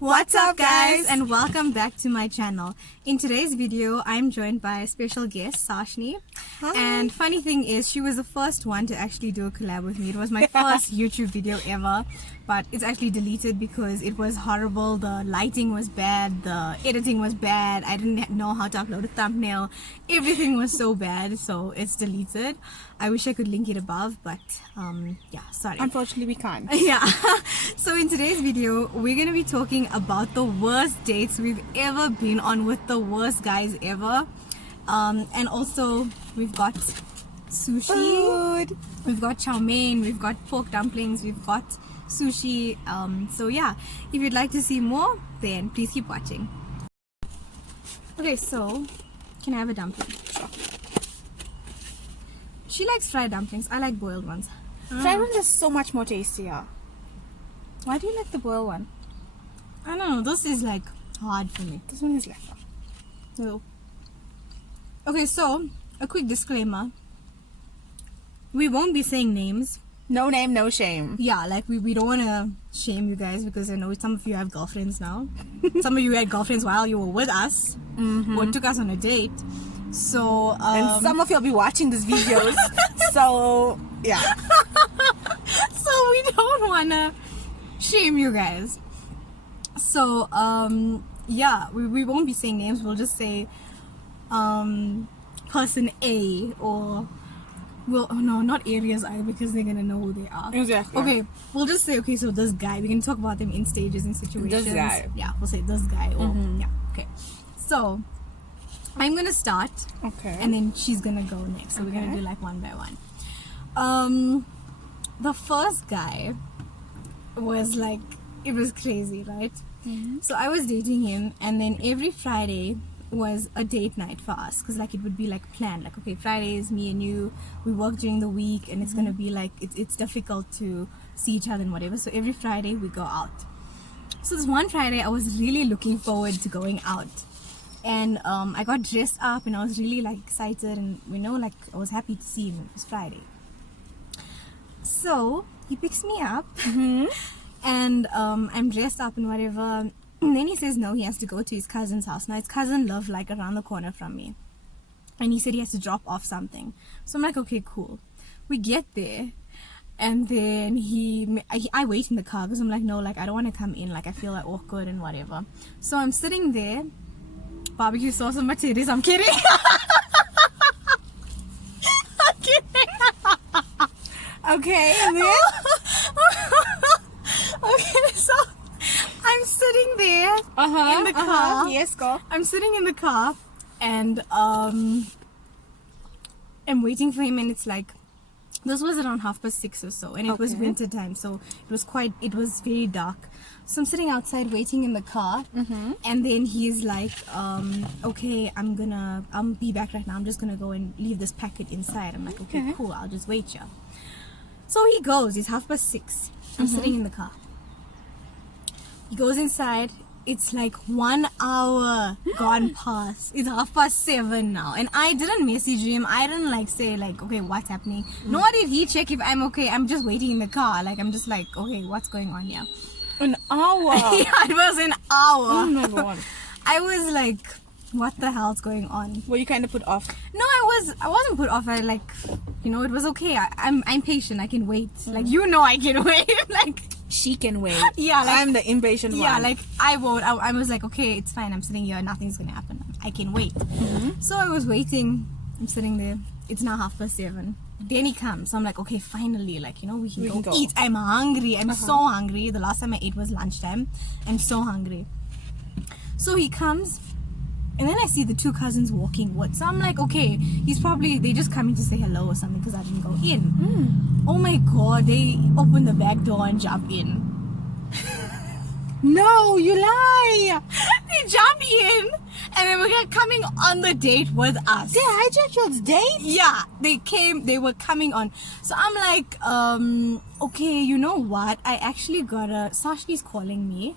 What's up guys, and welcome back to my channel. In today's video I'm joined by a special guest, Sashni. Hi. And funny thing is, she was the first one to actually do a collab with me. It was my first YouTube video ever, but it's actually deleted because it was horrible. The lighting was bad, the editing was bad, I didn't know how to upload a thumbnail. Everything was so bad, so it's deleted. I wish I could link it above, but yeah, sorry. Unfortunately we can't. Yeah. So in today's video we're gonna be talking about the worst dates we've ever been on with the worst guys ever, and also we've got sushi, Food. we've got chow mein, we've got pork dumplings, we've got sushi. So yeah, if you'd like to see more, then please keep watching. Okay, so can I have a dumpling? Sure. She likes fried dumplings, I like boiled ones. Fried ones are so much more tastier. Why do you like the boiled one? I don't know, this is like hard for me. This one is lesser. No. Okay, so a quick disclaimer. We won't be saying names. No name, no shame. Yeah, like we don't want to shame you guys because I know some of you have girlfriends now. Some of you had girlfriends while you were with us or took us on a date. So And some of you will be watching these videos. So yeah. So we don't want to shame you guys. So yeah, we won't be saying names. We'll just say person A, or well, no, not areas either because they're gonna know who they are. Exactly. Okay, we'll just say, okay, so this guy, we can talk about them in stages and situations. This guy. Yeah, we'll say this guy, or yeah, okay. So I'm gonna start, Okay. and then she's gonna go next. So we're gonna do like one by one. The first guy was like, it was crazy, right? So I was dating him, and then every Friday was a date night for us, because like it would be like planned, like, okay, Friday is me and you, we work during the week, and it's gonna be like it's difficult to see each other and whatever, so every Friday we go out. So this one Friday I was really looking forward to going out, and I got dressed up and I was really like excited, and you know, like I was happy to see him. It was Friday, so he picks me up and I'm dressed up and whatever. And then he says no, he has to go to his cousin's house. Now his cousin lived like around the corner from me, and he said he has to drop off something. So I'm like, okay, cool. We get there, and then I wait in the car because I'm like, no, like I don't want to come in, like I feel like awkward and whatever. So I'm sitting there, barbecue sauce on my titties. I'm kidding. I'm kidding. Okay, and then? Okay, so I'm sitting there in the car. Yes, go. I'm sitting in the car, and I'm waiting for him, and it's like, this was around 6:30 or so, and it was winter time, so it was very dark. So I'm sitting outside waiting in the car, and then he's like, okay, I'll be back right now, I'm just gonna go and leave this packet inside. I'm like, okay, cool, I'll just wait here. So he goes, it's 6:30. I'm sitting in the car. He goes inside. It's like 1 hour gone past. It's 7:30 now, and I didn't message him. I didn't like say like, okay, what's happening. Nor did he check if I'm okay. I'm just waiting in the car. Like I'm just like, okay, what's going on here? An hour. Yeah, it was an hour. Oh my god. I was like, what the hell's going on? Were you kind of put off? No, I wasn't put off. I like, you know, it was okay. I'm patient. I can wait. Like, you know, I can wait. Like, She can wait. Yeah, like, I'm the impatient one. yeah, like I won't. I was like, okay, it's fine. I'm sitting here. Nothing's gonna happen. I can wait. So I was waiting. I'm sitting there. It's now 7:30. Then he comes. So I'm like, okay, finally, like, you know, we can go eat. I'm hungry. I'm so hungry. The last time I ate was lunchtime. I'm so hungry. So he comes, and then I see the two cousins walking with. So I'm like, okay, they just coming to say hello or something because I didn't go in. Oh my god, they open the back door and jump in. No, you lie. They jump in, and then we're coming on the date with us. They hijacked your date? Yeah, they were coming on. So I'm like, okay, you know what? I actually Sashni's calling me.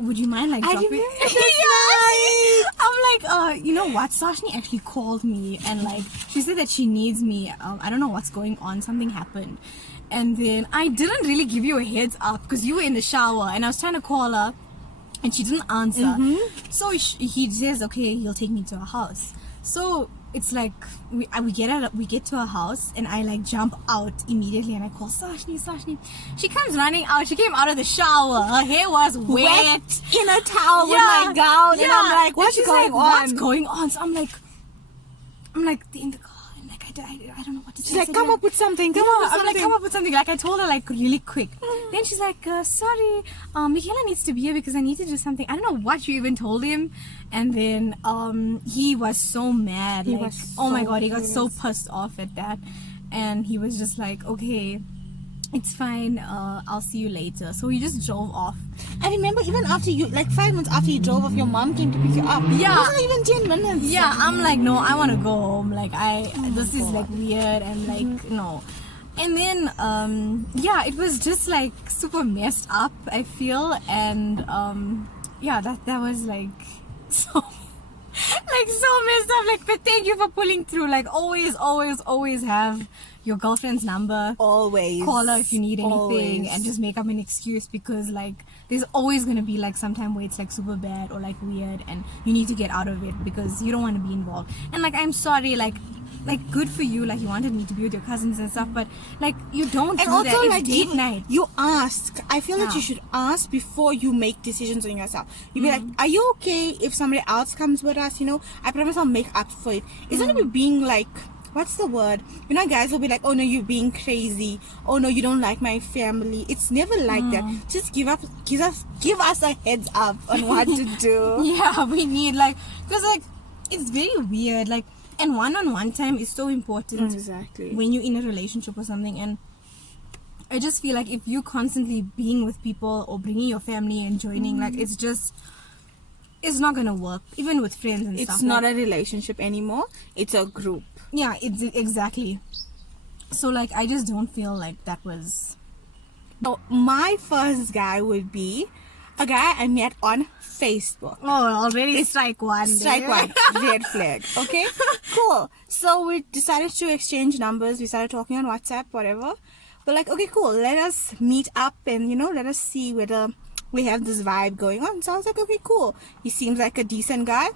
Would you mind like dropping? Yeah, I'm like, you know what? Sashni actually called me, and like she said that she needs me. I don't know what's going on. Something happened. And then I didn't really give you a heads up because you were in the shower, and I was trying to call her, and she didn't answer. So he says, okay, he'll take me to a house. So it's like we get to a house, and I like jump out immediately, and I call Sashni. She comes running out. She came out of the shower. Her hair was wet in a towel with my gown, and I'm like, what's going on? What's going on? So I'm like in the car, and like I don't know what to say. She's like, come up with something. I'm like, come up with something. Like I told her like really quick. Then she's like, sorry, Mikaela needs to be here because I need to do something. I don't know what you even told him. And then he was so mad. He got so pissed off at that. And he was just like, okay, it's fine, I'll see you later. So he just drove off. I remember even after you, like 5 minutes after you drove off, your mom came to pick you up. Yeah. It wasn't even 10 minutes. Yeah, I'm like, no, I want to go home. Like, this is like weird, and like, no. And then, it was just like super messed up, I feel. And, that was like so, like so messed up. Like, but thank you for pulling through. Like, always have your girlfriend's number. Always. Call her if you need anything, and just make up an excuse, because like there's always gonna be like sometime where it's like super bad or like weird, and you need to get out of it because you don't want to be involved. And like, I'm sorry, like good for you, like you wanted me to be with your cousins and stuff, but like you don't do that. It's like date night. You ask. I feel that you should ask before you make decisions on yourself. You be like, are you okay if somebody else comes with us? You know, I promise I'll make up for it. It's not about being like, what's the word? You know, guys will be like, oh no, you're being crazy. Oh no, you don't like my family. It's never like that. Just give us a heads up on what to do. Yeah, we need because like it's very weird. Like, and one-on-one time is so important. Exactly. When you're in a relationship or something. And I just feel like if you constantly being with people or bringing your family and joining, like it's not gonna work. Even with friends and stuff. It's not a relationship anymore. It's a group. Yeah, it's exactly. So like, I just don't feel like that was. So my first guy would be a guy I met on Facebook. Oh, already strike one. Strike one. Red flag. Okay? Cool. So we decided to exchange numbers. We started talking on WhatsApp, whatever. We're like, okay, cool. Let us meet up and, let us see whether we have this vibe going on. So I was like, okay, cool. He seems like a decent guy.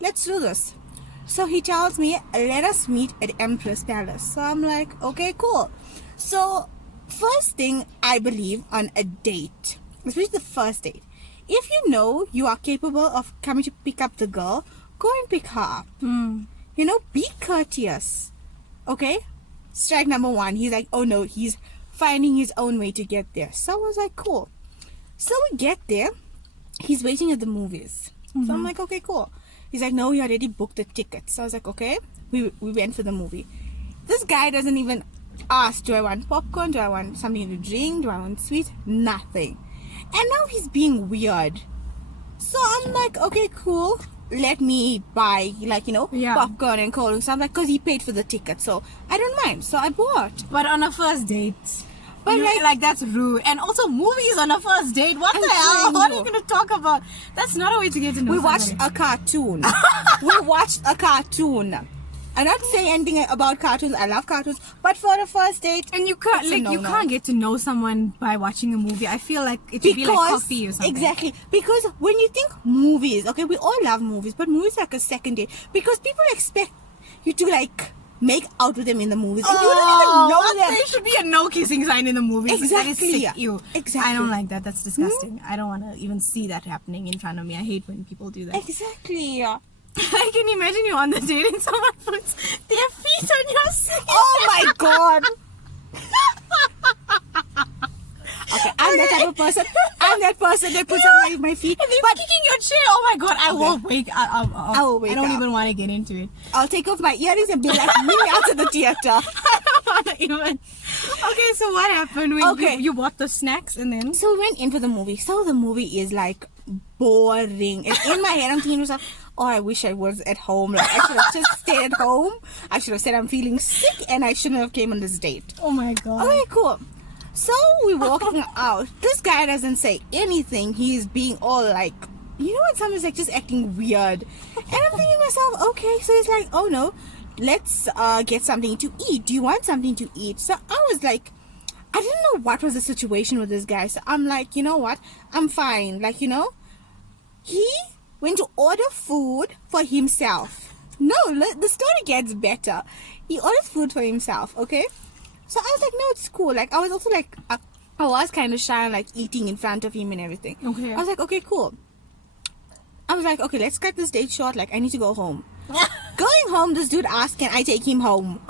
Let's do this. So he tells me, let us meet at Empress Palace. So I'm like, okay, cool. So first thing I believe on a date, especially the first date, if you know you are capable of coming to pick up the girl, go and pick her up. Be courteous. Okay? Strike number one. He's like, oh no, he's finding his own way to get there. So I was like, cool. So we get there. He's waiting at the movies. So I'm like, okay, cool. He's like, no, we already booked the tickets. So I was like, okay. We went for the movie. This guy doesn't even ask, do I want popcorn? Do I want something to drink? Do I want sweet? Nothing. And now he's being weird. So I'm like, okay, cool. Let me buy, popcorn and cold. So I'm like, because he paid for the ticket. So I don't mind. So I bought. But on a first date. But like that's rude. And also movies on a first date. What the hell? What are you gonna talk about? That's not a way to get to know somebody. Watched a cartoon. We watched a cartoon. I'm not saying anything about cartoons. I love cartoons, but for a first date, and you can't you can't get to know someone by watching a movie. I feel like it should be like coffee or something. Exactly, because when you think movies, okay, we all love movies, but movies are like a second date because people expect you to make out with them in the movies. And you don't even know them. There should be a no kissing sign in the movies. Exactly. That is sick. Ew. Exactly. I don't like that. That's disgusting. I don't want to even see that happening in front of me. I hate when people do that. Exactly. I can imagine you on the date and someone puts their feet on your seat. Oh my god. Okay, I'm that type of person. I'm that person that puts up my feet. And they're kicking your chair. Oh my god, I will wake up. I will wake up. I don't even want to get into it. I'll take off my earrings and be like, meet me out of the theater. I don't want to even. Okay, so what happened when you bought the snacks and then? So we went in for the movie. So the movie is boring. And in my head, I'm thinking to myself, oh, I wish I was at home. I should have just stayed at home. I should have said I'm feeling sick and I shouldn't have came on this date. Oh my god. Okay, cool. So we're walking out. This guy doesn't say anything. He's being all when someone's just acting weird. And I'm thinking to myself, okay. So he's like, oh no, let's get something to eat. Do you want something to eat? So I was like, I didn't know what was the situation with this guy. So I'm like, you know what? I'm fine. he went to order food for himself. No, the story gets better. He orders food for himself, okay? So I was like, no, it's cool. Like, I was also like, I was kind of shy, like, eating in front of him and everything. Okay. I was like, okay, cool. I was like, okay, let's cut this date short. Like, I need to go home. Going home, this dude asked, can I take him home?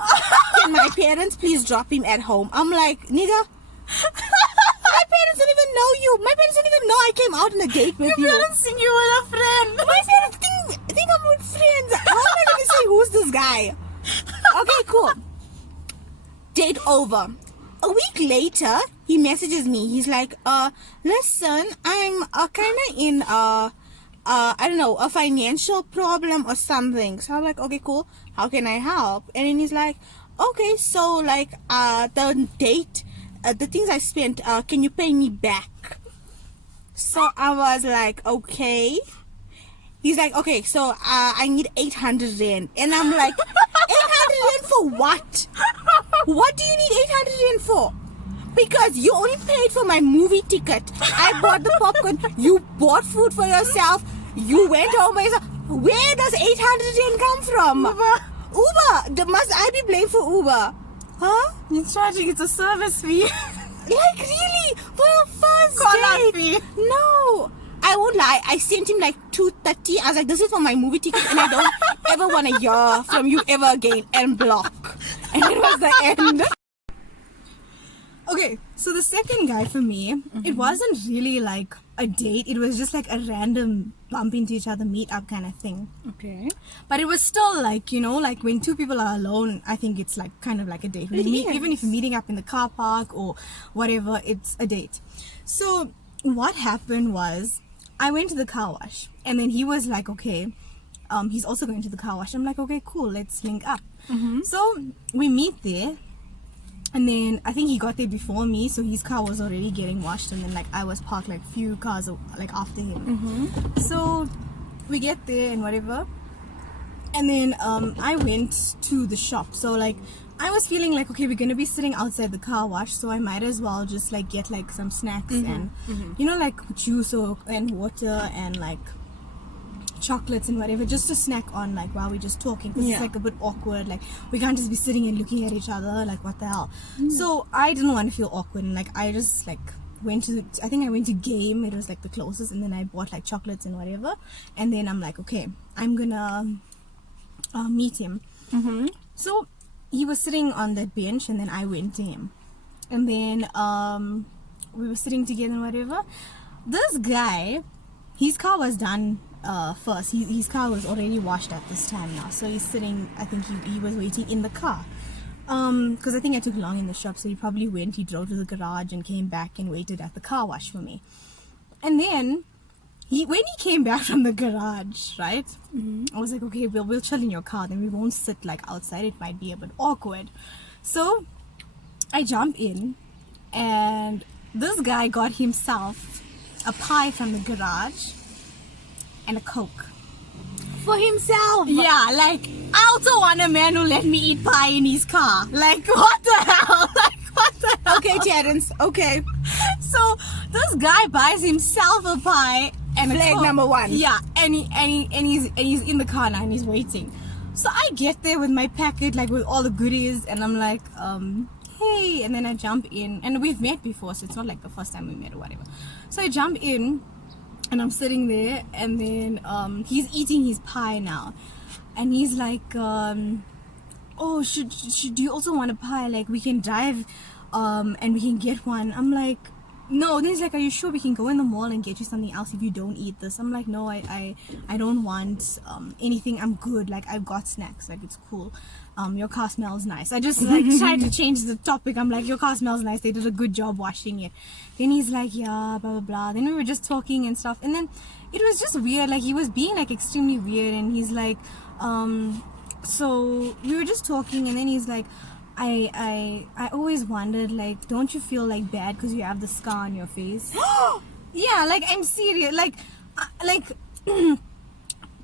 Can my parents please drop him at home? I'm like, nigga, my parents don't even know you. My parents don't even know I came out on a date with you. Your parents think you were a friend. My parents think I'm with friends. How am I going to say who's this guy? Okay, cool. Date over. A week later, he messages me. He's like, listen, I'm kind of in, I don't know, a financial problem or something. So I'm like, okay, cool. How can I help? And then he's like, okay, so like, the date, the things I spent, can you pay me back? So I was like, okay. He's like, okay, so I need 800 rand. And I'm like, 800 rand for what? What do you need 800 rand for? Because you only paid for my movie ticket. I bought the popcorn. You bought food for yourself. You went home by yourself. Where does 800 rand come from? Uber. Must I be blamed for Uber? Huh? You're charging, it's a service fee. Like, really? For a first Call-out date? fee. No. I won't lie. I sent him like 230. I was like, this is for my movie ticket and I don't ever want to hear from you ever again, and block. And it was the end. Okay, so the second guy for me, it wasn't really like a date. It was just like a random bump into each other, meet up kind of thing. Okay. But it was still like, you know, like when two people are alone, I think it's like kind of like a date. When you meet, even if you're meeting up in the car park or whatever, it's a date. So what happened was, I went to the car wash and then he was like, okay, he's also going to the car wash. I'm like, okay, cool, let's link up. So we meet there. And then I think he got there before me, so his car was already getting washed, and then like I was parked like few cars like after him. So we get there and whatever, and then I went to the shop. So like I was feeling like, okay, we're gonna be sitting outside the car wash, so I might as well just like get like some snacks and you know, like juice and water and like chocolates and whatever, just to snack on like while we're just talking, because it's like a bit awkward, like we can't just be sitting and looking at each other, like what the hell. So I didn't want to feel awkward, and like I just like went to I think I went to Game, it was like the closest, and then I bought like chocolates and whatever, and then I'm like, okay, I'm gonna meet him. So he was sitting on that bench, and then I went to him, and then we were sitting together and whatever. This guy, his car was done first. His car was already washed at this time now, so he's sitting, I think he was waiting in the car, because I think I took long in the shop, so he probably he drove to the garage and came back and waited at the car wash for me. And then when he came back from the garage, right, I was like, okay, we'll chill in your car, then we won't sit like outside, it might be a bit awkward. So I jump in, and this guy got himself a pie from the garage and a Coke For himself. Yeah, like I also want a man who let me eat pie in his car. Like what the hell? Like what the hell? Okay, Terrence. Okay. So this guy buys himself a pie and Flag a Coke. number one. Yeah, and he's in the car now and he's waiting. So I get there with my packet, like with all the goodies, and I'm like, hey, and then I jump in, and we've met before, so it's not like the first time we met or whatever. So I jump in, and I'm sitting there, and then he's eating his pie now, and he's like, oh, should do you also want a pie? Like we can drive, and we can get one. I'm like, no. Then he's like, are you sure we can go in the mall and get you something else if you don't eat this? I'm like, no, I don't want anything. I'm good. Like I've got snacks. Like it's cool. Your car smells nice. I just like tried to change the topic. I'm like, your car smells nice. They did a good job washing it. Then he's like, yeah, blah blah blah. Then we were just talking and stuff, and then it was just weird. Like he was being like extremely weird, and he's like, so we were just talking, and then he's like, I always wondered, like, don't you feel like bad because you have the scar on your face? Yeah, like I'm serious. Like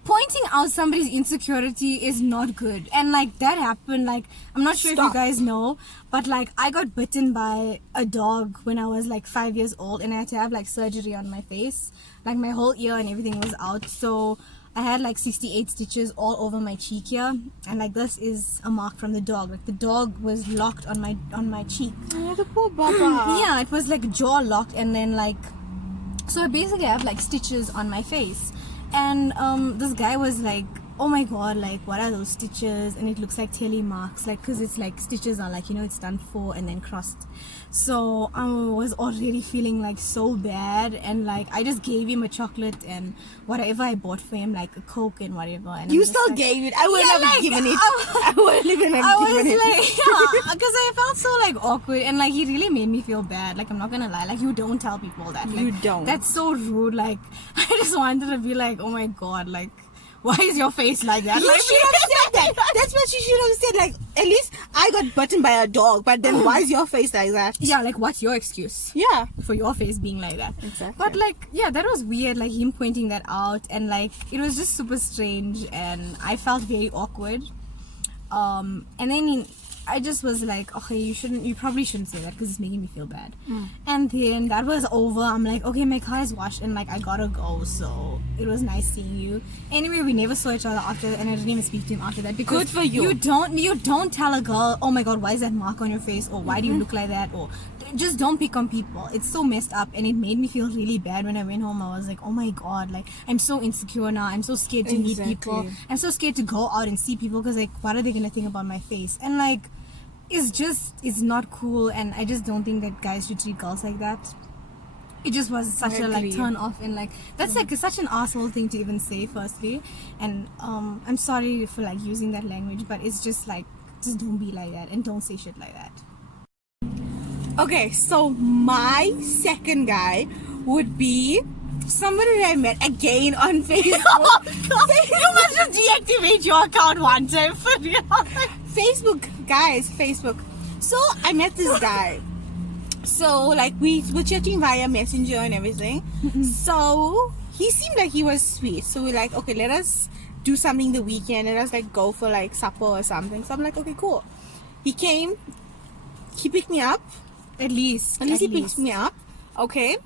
pointing out somebody's insecurity is not good. And like that happened, like I'm not sure if you guys know, but like I got bitten by a dog when I was like 5 years old, and I had to have like surgery on my face. Like my whole ear and everything was out, so I had like 68 stitches all over my cheek here, and like this is a mark from the dog. Like the dog was locked on my cheek. Oh, the poor Baba. Yeah, it was like jaw locked, and then like, so I basically have like stitches on my face. And this guy was like, oh my god, like what are those stitches? And it looks like tele marks, like because it's like stitches are like, you know, it's done 4 and then crossed. So I was already feeling like so bad, and like I just gave him a chocolate and whatever I bought for him, like a Coke and whatever. And You I'm just still like, gave it. I wouldn't Yeah, have like, given it. I I wouldn't even have I given was it. like, yeah, because I felt so like awkward, and like he really made me feel bad. Like I'm not gonna lie, like you don't tell people that. Like, You don't. That's so rude. Like I just wanted to be like, oh my god, like why is your face like that? You Like, should have said that. That's what you should have said. Like, at least I got bitten by a dog, but then why is your face like that? yeah, like what's your excuse Yeah. for your face being like that? Exactly. But like, yeah, that was weird. Like him pointing that out, and like it was just super strange, and I felt very awkward. And then I just was like, okay, you probably shouldn't say that because it's making me feel bad. And then that was over. I'm like, okay, my car is washed and like I gotta go. So it was nice seeing you. Anyway, we never saw each other after that, and I didn't even speak to him after that because Good for you. You don't tell a girl, oh my god, why is that mark on your face, or why do you look like that, or just don't pick on people. It's so messed up, and it made me feel really bad when I went home. I was like, oh my god, like I'm so insecure now. I'm so scared to meet people. Exactly. I'm so scared to go out and see people because like what are they gonna think about my face? And like it's not cool, and I just don't think that guys should treat girls like that. It just was such a like agree. turn off, and like that's like such an asshole thing to even say firstly. And I'm sorry for like using that language, but it's just like, just don't be like that and don't say shit like that. Okay, so my second guy would be somebody that I met again on Facebook. You must just deactivate your account one time for real. Facebook, guys, Facebook. So I met this guy. So like we were chatting via Messenger and everything. So he seemed like he was sweet. So we're like, okay, let us do something the weekend. Let us like go for like supper or something. So I'm like, okay, cool. He came. He picked me up. At least He picked me up. Okay.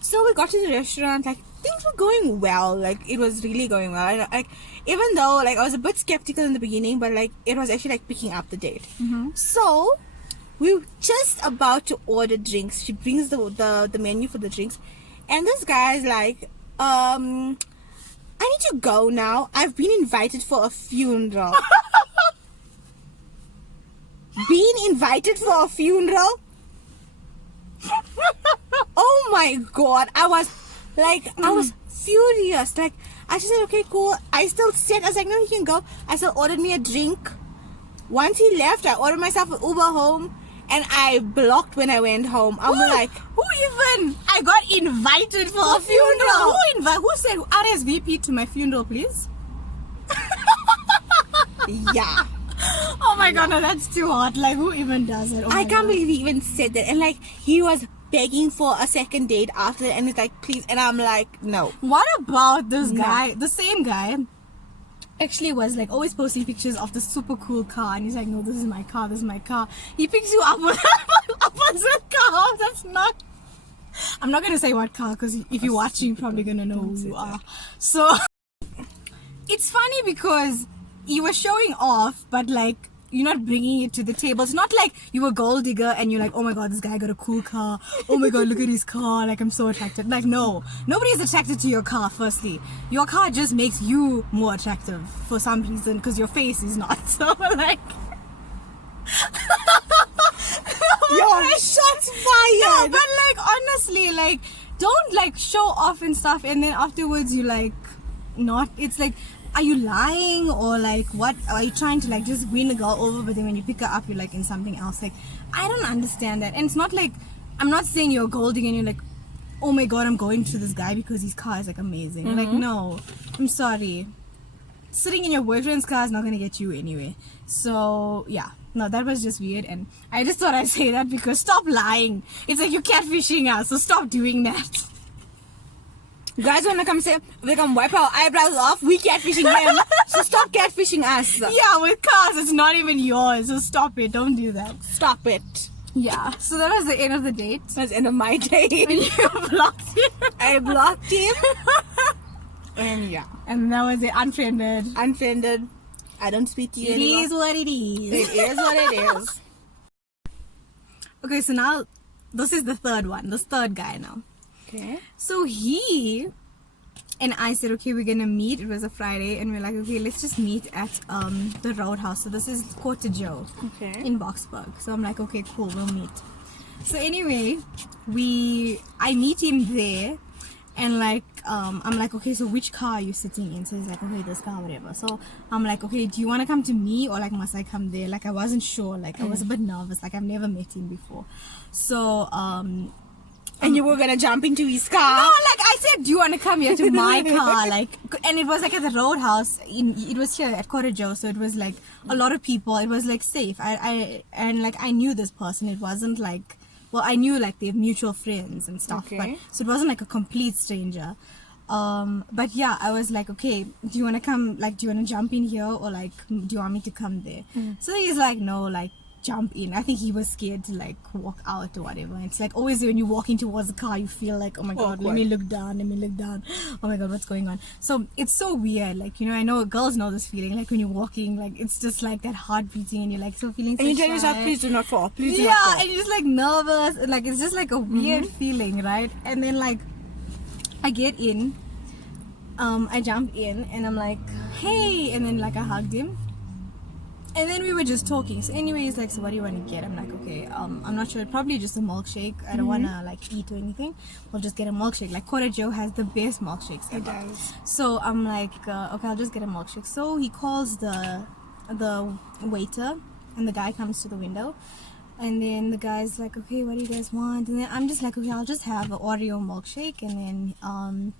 So we got to the restaurant. Like things were going well. Like it was really going well. And, like even though like I was a bit skeptical in the beginning, but like it was actually like picking up the date. So we were just about to order drinks. She brings the menu for the drinks, and this guy's like, I need to go now. I've been invited for a funeral. Being invited for a funeral? Oh my god, I was furious. Like I just said, okay, cool. I still said, I was like, no, he can go. I still ordered me a drink. Once he left, I ordered myself an Uber home, and I blocked when I went home. I'm like, who even? I got invited for a funeral. Who said RSVP to my funeral, please? yeah. Oh my god, no, that's too hot. Like, who even does it? Oh I my can't God. believe he even said that. And like he was begging for a second date after, and he's like, please. And I'm like, no. What about this guy? The same guy actually was like always posting pictures of the super cool car, and he's like, no, this is my car, this is my car. He picks you up with an opposite car. That's not. I'm not gonna say what car, because if you're watching, you're probably gonna know who you are. So it's funny because you were showing off, but like you're not bringing it to the table. It's not like you were a gold digger and you're like, oh my god, this guy got a cool car. Oh my god, look at his car. Like, I'm so attracted. Like, no, nobody's attracted to your car. Firstly, your car just makes you more attractive for some reason, because your face is not. So like, Yo, shots fired. no, but like honestly, like don't like show off and stuff, and then afterwards you like not. It's like, are you lying, or like what? Are you trying to like just win a girl over, but then when you pick her up you're like in something else? Like, I don't understand that. And it's not like, I'm not saying you're golding and you're like, oh my god, I'm going to this guy because his car is like amazing. Like, no, I'm sorry, sitting in your boyfriend's car is not gonna get you anyway. So yeah, no, that was just weird, and I just thought I'd say that because stop lying. It's like you're catfishing us, so stop doing that. Guys wanna come say they come wipe our eyebrows off. We catfishing them. So stop catfishing us. Yeah, with cars, it's not even yours. So stop it. Don't do that. Stop it. Yeah. So that was the end of the date. That's the end of my day. You blocked him. I blocked him. And yeah. And that was it. Unfriended. Unfriended. I don't speak to you anymore. It is what it is. It is what it is. Okay, so now this is the third one. This third guy now. Okay. So he and I said, okay, we're gonna meet. It was a Friday, and we're like, okay, let's just meet at the Roadhouse. So this is Quarter Joe in Boxburg. So I'm like, okay, cool, we'll meet. So anyway, I meet him there, and like I'm like, okay, so which car are you sitting in? So he's like, okay, this car, whatever. So I'm like, okay, do you want to come to me or like must I come there? Like I wasn't sure. Like I was a bit nervous. Like I've never met him before. So and you were gonna jump into his car? No, like I said, do you want to come here to my car? Like, and it was like at the Roadhouse. It was here at Quarter Joe, so it was like a lot of people. It was like safe. And like I knew this person. It wasn't like, well, I knew like they have mutual friends and stuff. Okay. But so it wasn't like a complete stranger. But yeah, I was like, okay, do you want to come? Like, do you want to jump in here or like, do you want me to come there? So he's like, no, like, jump in. I think he was scared to like walk out or whatever. It's like always when you're walking towards the car, you feel like, oh my god, let me look down. Oh my god, what's going on? So it's so weird. Like, you know, I know girls know this feeling. Like when you're walking, like it's just like that heart beating, and you're like so feeling. And so you tell shy. yourself, please do not fall. Please do not fall. And you're just like nervous. And, like it's just like a weird feeling, right? And then like I get in, I jump in, and I'm like, hey, and then like I hugged him. And then we were just talking. So anyway, he's like, so what do you want to get? I'm like, okay, I'm not sure. Probably just a milkshake. I don't want to like eat or anything. We'll just get a milkshake. Like Quarter Joe has the best milkshakes ever. It does. So I'm like, okay, I'll just get a milkshake. So he calls the waiter, and the guy comes to the window. And then the guy's like, okay, what do you guys want? And then I'm just like, okay, I'll just have an Oreo milkshake. And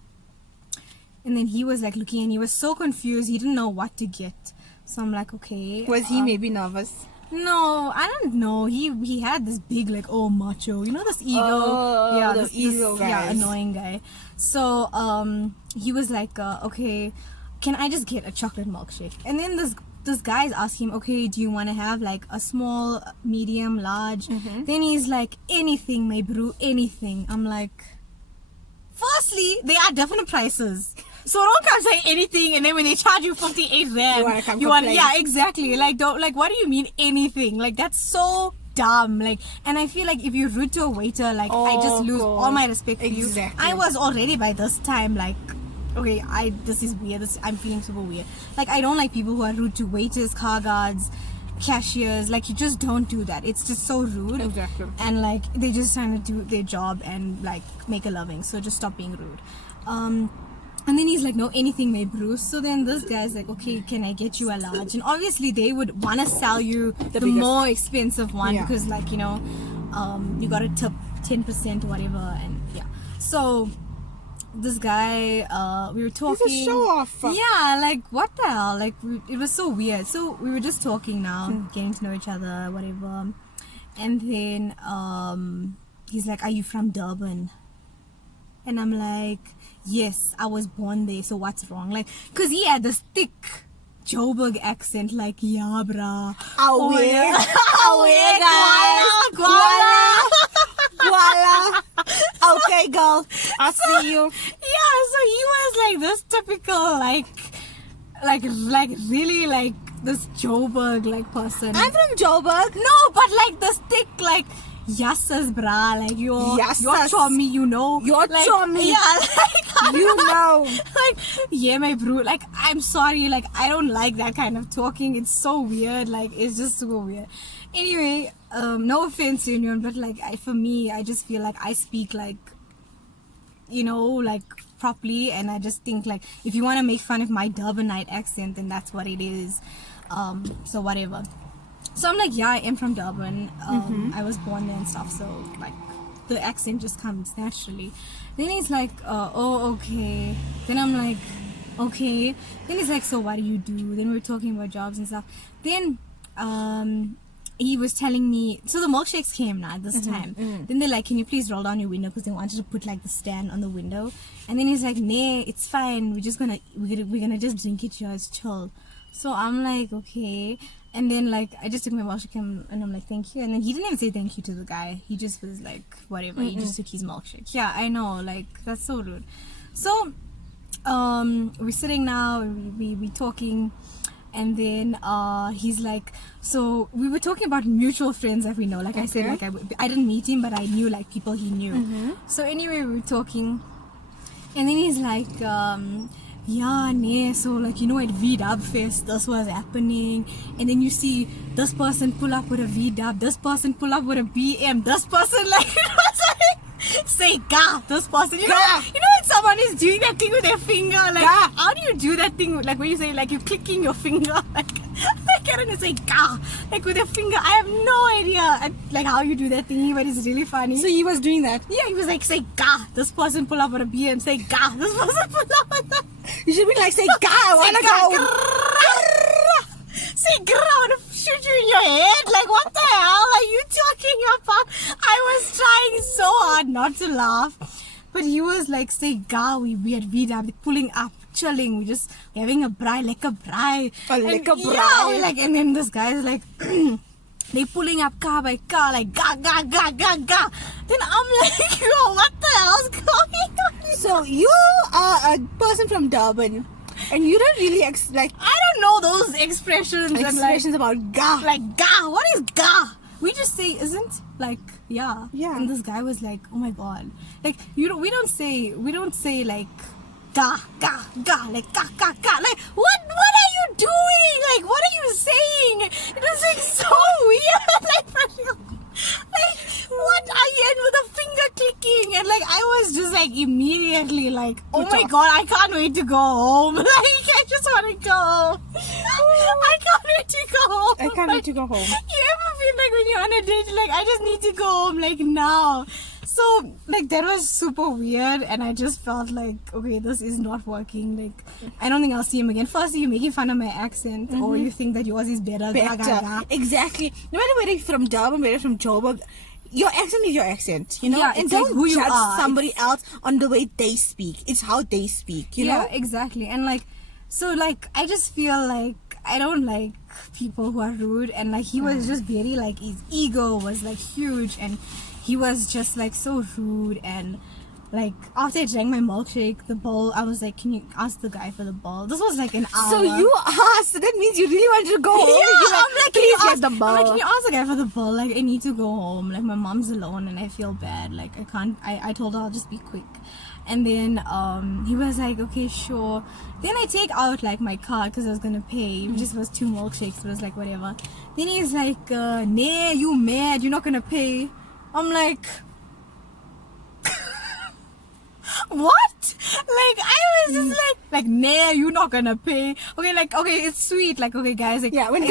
then he was like looking, and he was so confused. He didn't know what to get. So I'm like, okay. Was he maybe nervous? No, I don't know. He had this big like, oh, macho, you know, this ego. Oh, yeah, this ego guy. Yeah, annoying guy. So he was like, okay, can I just get a chocolate milkshake? And then this guy's asking him, okay, do you want to have like a small, medium, large? Then he's like, anything, my bro, anything. I'm like, firstly, they are different prices. So don't come say anything, and then when they charge you 58 rand, you want yeah, exactly. Like don't, like, what do you mean anything? Like that's so dumb. Like, and I feel like if you're rude to a waiter, like I just lose all my respect for you. I was already by this time like, okay, this is weird. I'm feeling super weird. Like I don't like people who are rude to waiters, car guards, cashiers. Like you just don't do that. It's just so rude. Exactly. And like they just trying to do their job and like make a living. So just stop being rude. And then he's like, no, anything, may Bruce. So then this guy's like, okay, can I get you a large? And obviously they would want to sell you the more expensive one because, like, you know, you got to tip 10% or whatever. And yeah. So this guy, we were talking. He's a show off. Yeah, like, what the hell? Like, it was so weird. So we were just talking now, getting to know each other, whatever. And then he's like, are you from Durban? And I'm like, yes, I was born there, so what's wrong? Like, because he had this thick Joburg accent, like, yeah, brah. Guala. Okay, girl, I see you. Yeah, so he was like this typical, like really, like, this Joburg, like, person. I'm from Joburg. No, but, like, this thick, like, Yassas, brah, like you're chommy, you know. You're like, chommy. Yeah, like, you know. Like, yeah, my bro. Like, I'm sorry, like, I don't like that kind of talking. It's so weird. Like, it's just super weird. Anyway, no offense to anyone, but like, for me, I just feel like I speak like, you know, like properly, and I just think like, if you want to make fun of my Durbanite accent, then that's what it is. So whatever. So I'm like, yeah, I am from Durban. I was born there and stuff, so like the accent just comes naturally. Then he's like, oh, okay. Then I'm like, okay. Then he's like, so what do you do? Then we're talking about jobs and stuff. Then he was telling me, so the milkshakes came now this time. Then they're like, can you please roll down your window, because they wanted to put like the stand on the window. And then he's like, nah, it's fine, we're gonna just drink it here, it's chill. So I'm like, okay. And then like I just took my milkshake and I'm like, thank you. And then he didn't even say thank you to the guy, he just was like, whatever. He just took his milkshake. Yeah, I know, like that's so rude. So we're sitting now, we talking. And then he's like, so we were talking about mutual friends that we know. Like I said, like I didn't meet him, but I knew like people he knew. So anyway, we were talking, and then he's like, yeah, nee, so like, you know, at V-Dub Fest, this was happening. And then you see this person pull up with a V-Dub, this person pull up with a BM, this person like, say ga, this person, you know when someone is doing that thing with their finger, like how do you do that thing, like when you say like you're clicking your finger, like I don't know, say ga, like with your finger. I have no idea like how you do that thing, but it's really funny. So he was doing that? Yeah, he was like, say ga, this person pull up with a BM, say ga, this person pull up with a... You should be like, say ga, I wanna go. Say grrr, I wanna shoot you in your head. Like what the hell are you talking about? I was trying so hard not to laugh, but he was like, say ga, we at VW pulling up, chilling, we're having a braai, lekker braai. Yeah, like, and then this guy's like they pulling up car by car, like ga ga ga ga ga. Then I'm like, yo, what the hell's going on? So you are a person from Durban, and you don't really like, I don't know those expressions about ga. Like ga, what is ga? We just say isn't, like, yeah. And this guy was like, oh my god, like we don't say like ga ga ga, like ga ga ga, like what are you doing? Like what are you saying? It was like so weird. Like for real. Like what are you, and with a finger clicking, and like I was just like immediately like, oh my god, I can't wait to go home. Like I just want to go home. I can't wait to go home. I can't wait to go home. You ever feel like when you're on a date, like I just need to go home, like now? So like that was super weird, and I just felt like, okay, this is not working. Like I don't think I'll see him again. First, you're making fun of my accent, or you think that yours is better. Ga, ga, ga. Exactly. No matter whether you're from Durban, whether you're from Joburg, your accent is your accent, you know. Yeah, and don't like who judge somebody else on the way they speak. It's how they speak, you know. Yeah, exactly. And like, so like I just feel like I don't like people who are rude, and like he was just very like, his ego was like huge, and he was just like so rude. And like after I drank my milkshake, the bowl, I was like, can you ask the guy for the bowl? This was like an hour. So you asked, so that means you really wanted to go home. Yeah, I'm like, please get the bowl. I'm like, can you ask the guy for the bowl? Like I need to go home. Like my mom's alone and I feel bad. Like I can't, I told her I'll just be quick. And then he was like, okay, sure. Then I take out like my card because I was gonna pay. It just was 2 milkshakes, but it was like whatever. Then he's like, nah, you mad? You're not gonna pay? I'm like, what? Like I was just like nah, you're not gonna pay. Okay, like okay, it's sweet. Like okay, guys, like yeah, when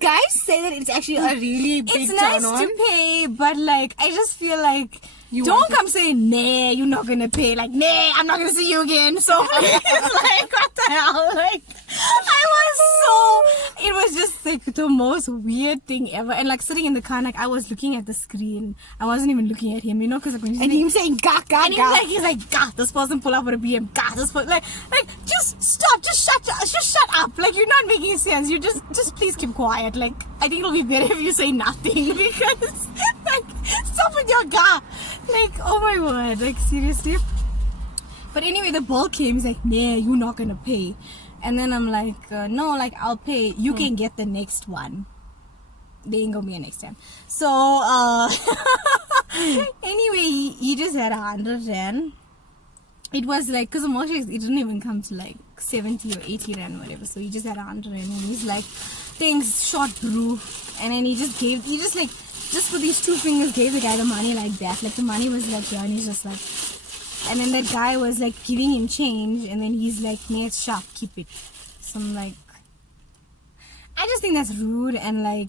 guys say that, it's actually a really big it's nice turn on. to pay, but like I just feel like don't come saying nah, you're not gonna pay. Like nah, I'm not gonna see you again. So it's like what the hell? Like it was just like the most weird thing ever. And like sitting in the car, like I was looking at the screen. I wasn't even looking at him, you know, because like when and him saying ga ga and ga. he's like ga, this person pull up with a BM, ga, this person like just stop, just shut up. Like you're not making sense. You just please keep quiet. Like I think it'll be better if you say nothing because like stop with your ga. Like oh my word, like seriously. But anyway, the bill came. He's like, nah, you're not gonna pay. And then I'm like, no, like I'll pay. You can get the next one. They ain't gonna be a next time. So anyway, he just had 100 rand. It was like, because the milkshakes, it didn't even come to like 70 or 80 rand or whatever. So he just had 100 rand, and he's like, thanks, short brew. And then he just for these 2 fingers gave the guy the money like that. Like the money was like, yeah, and he's just like, and then that guy was like giving him change, and then he's like, nah, it's sharp, keep it. So I'm like, I just think that's rude, and like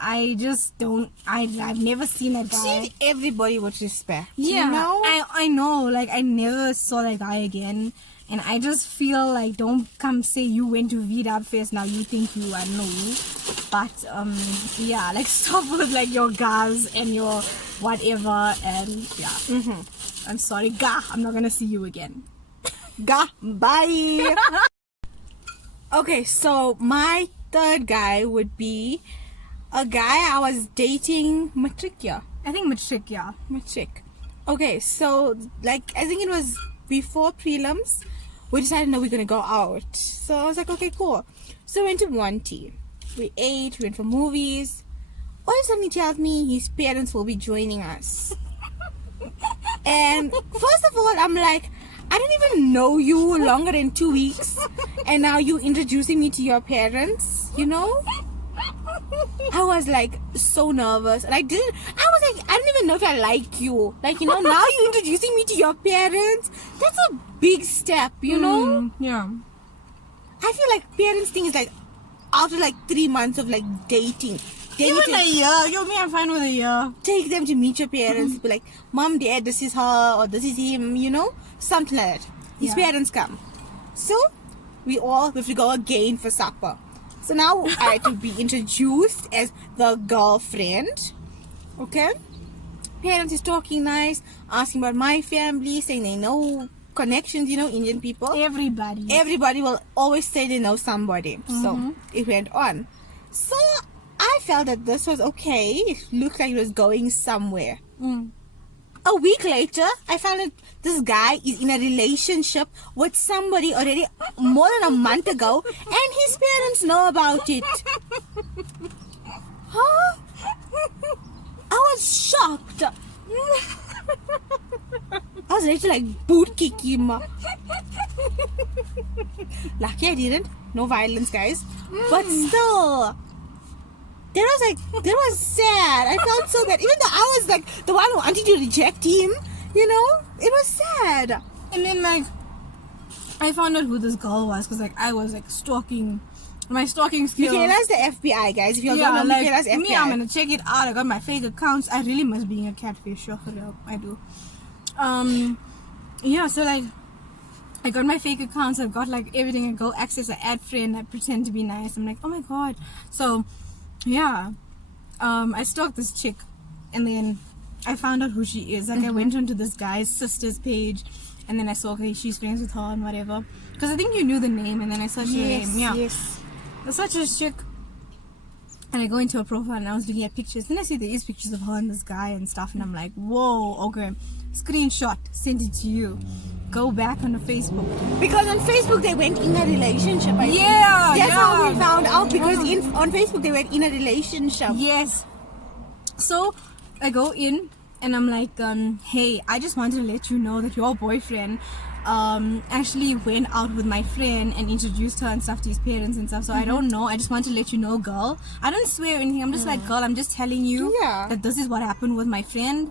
I just don't, I've never seen that guy. Treat everybody with respect. Yeah, you know? I know, like I never saw that guy again, and I just feel like don't come say you went to VDub Fest, now you think you, I don't know. But yeah, like stop with like your gas and your whatever, and yeah. I'm sorry, gah, I'm not gonna see you again. Gah, bye. Okay, so my third guy would be a guy I was dating matric year. I think matric, yeah. Matric. Okay, so like I think it was before prelims, we decided no, we're gonna go out. So I was like, okay, cool. So we went to Monty. We ate, we went for movies. All of a sudden he tells me his parents will be joining us. And first of all, I'm like, I don't even know you longer than 2 weeks, and now you introducing me to your parents, you know? I was like so nervous, and I was like, I don't even know if I like you. Like, you know, now you introducing me to your parents. That's a big step, you know? Yeah. I feel like parents thing is like after like 3 months of like dating. Then Even a year. You me, I'm fine with a year. take them to meet your parents. Be like, Mom, Dad, this is her or this is him, you know? Something like that. His Yeah. parents come. So we have to go again for supper. So now I had to be introduced as the girlfriend. Okay? Parents is talking nice, asking about my family, saying they know connections, you know, Indian people. Everybody will always say they know somebody. So it went on. So I felt that this was okay. It looked like it was going somewhere. A week later, I found that this guy is in a relationship with somebody already more than a month ago, and his parents know about it. Huh? I was shocked. I was ready to like boot kick him. Lucky I didn't. No violence, guys. But still, that was sad. I felt so bad. Even though I was like the one who wanted to reject him, you know, it was sad. And then like, I found out who this girl was because like I was like stalking. My stalking skills. Mikaela's the FBI, guys. If you don't know, like, Mikaela's FBI. me, I'm gonna check it out. I got my fake accounts. I really must be a catfish. Sure, I do. Yeah. So like, I got my fake accounts. I've got like everything. I go access. I add friend. I pretend to be nice. I'm like, oh my god. So, yeah. I stalked this chick, and then I found out who she is. Like I went onto this guy's sister's page, and then I saw okay, she's friends with her and whatever. Because I think you knew the name, and then I searched her name. Yeah. Yes. I searched this chick, and I go into her profile, and I was looking at pictures. Then I see there is pictures of her and this guy and stuff, and I'm like, whoa, okay. Screenshot, send it to you. Go back on the Facebook. Because on Facebook they went in a relationship. I think. Yeah, That's how we yeah. found out, because on Facebook they went in a relationship. Yes. So I go in, and I'm like, hey, I just wanted to let you know that your boyfriend actually went out with my friend and introduced her and stuff to his parents and stuff. So I don't know. I just want to let you know, girl. I don't swear or anything. I'm just like, girl, I'm just telling you that this is what happened with my friend.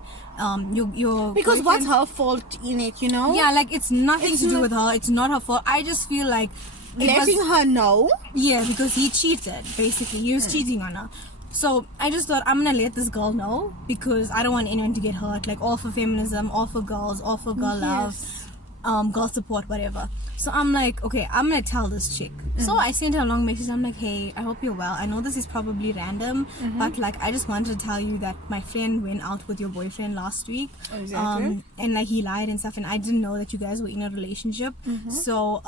Your Because boyfriend. what's her fault in it, you know? Yeah, like it's nothing to do with her. It's not her fault. I just feel like Letting her know. Yeah, because he cheated. Basically, he was cheating on her. So I just thought I'm gonna let this girl know because I don't want anyone to get hurt. Like all for feminism, all for girls, all for girl love, girl support, whatever. So I'm like, okay, I'm gonna tell this chick. So I sent her a long message. I'm like, hey, I hope you're well. I know this is probably random, but like I just wanted to tell you that my friend went out with your boyfriend last week. Exactly. And like he lied and stuff, and I didn't know that you guys were in a relationship. So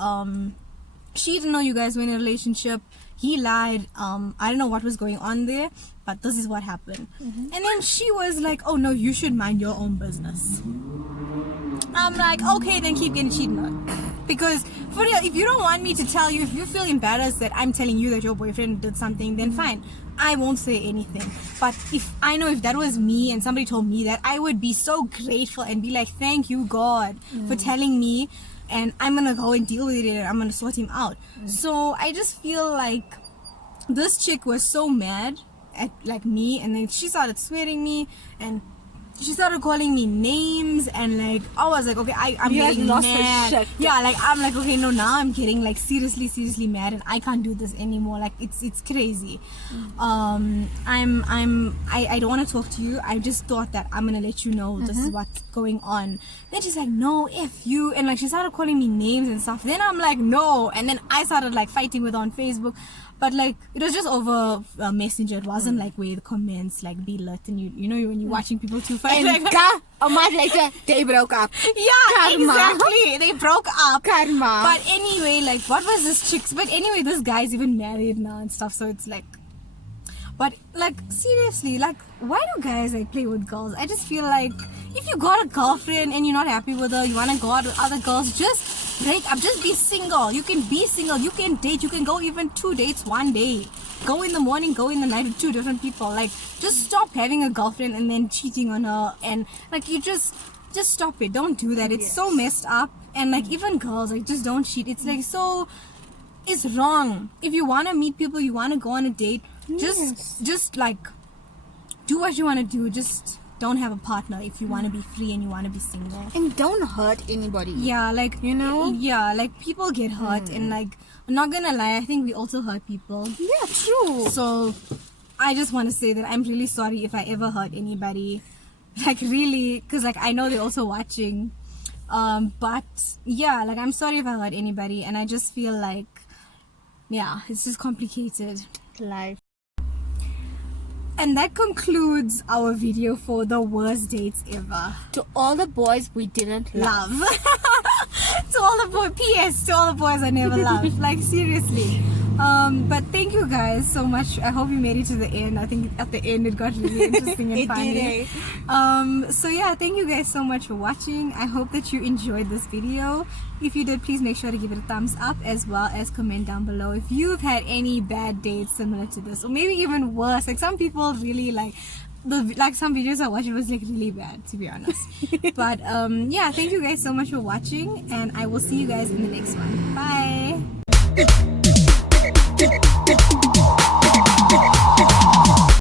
she didn't know you guys were in a relationship. He lied. I don't know what was going on there, but this is what happened. And then she was like, oh no, you should mind your own business. I'm like, okay, then keep getting cheated on. Because for real, if you don't want me to tell you, if you feel embarrassed that I'm telling you that your boyfriend did something, then fine. I won't say anything. But if I know if that was me and somebody told me that, I would be so grateful and be like, thank you, God, for telling me. And I'm gonna go and deal with it and I'm gonna sort him out. So I just feel like this chick was so mad at like me, and then she started swearing me, and she started calling me names, and like I was like, okay, I'm You, like, getting lost her mad. shit. Yeah, like I'm like, okay, no, now I'm getting like seriously mad, and I can't do this anymore. Like it's crazy. I don't want to talk to you. I just thought that I'm gonna let you know this is what's going on. Then she's like, no, F you, and like she started calling me names and stuff. Then I'm like, no, and then I started like fighting with her on Facebook. But like it was just over Messenger. It wasn't like where the comments like be lit, and you know when you're watching people too fight. And Like, a month later, they broke up. yeah, Karma. exactly. They broke up. Karma. But anyway, like what was this chick's? But anyway, this guy's even married now and stuff. So it's like, but like seriously, like why do guys like play with girls? I just feel like if you got a girlfriend and you're not happy with her, you wanna go out with other girls, just break up, just be single. You can be single, you can date, you can go even 2 dates one day. Go in the morning, go in the night with 2 different people. Like just stop having a girlfriend and then cheating on her, and like you just stop it. Don't do that. It's so messed up. And like even girls, like just don't cheat. It's like so, it's wrong. If you wanna meet people, you wanna go on a date, just like do what you wanna do. Just don't have a partner if you want to be free and you want to be single. And don't hurt anybody. Yeah, like, you know? Yeah, like people get hurt, and like, I'm not gonna lie, I think we also hurt people. Yeah, true. So I just want to say that I'm really sorry if I ever hurt anybody. Like really, because like I know they're also watching. But yeah, like I'm sorry if I hurt anybody, and I just feel like, yeah, it's just complicated. Life. And that concludes our video for the worst dates ever. To all the boys we didn't love. To all the boys, PS, to all the boys I never loved. Like seriously. But thank you guys so much. I hope you made it to the end. I think at the end it got really interesting and It funny. did. So yeah, thank you guys so much for watching. I hope that you enjoyed this video. If you did, please make sure to give it a thumbs up, as well as comment down below if you've had any bad dates similar to this, or maybe even worse. Like some people really like some videos I watched, it was like really bad, to be honest. But yeah, thank you guys so much for watching, and I will see you guys in the next one. Bye.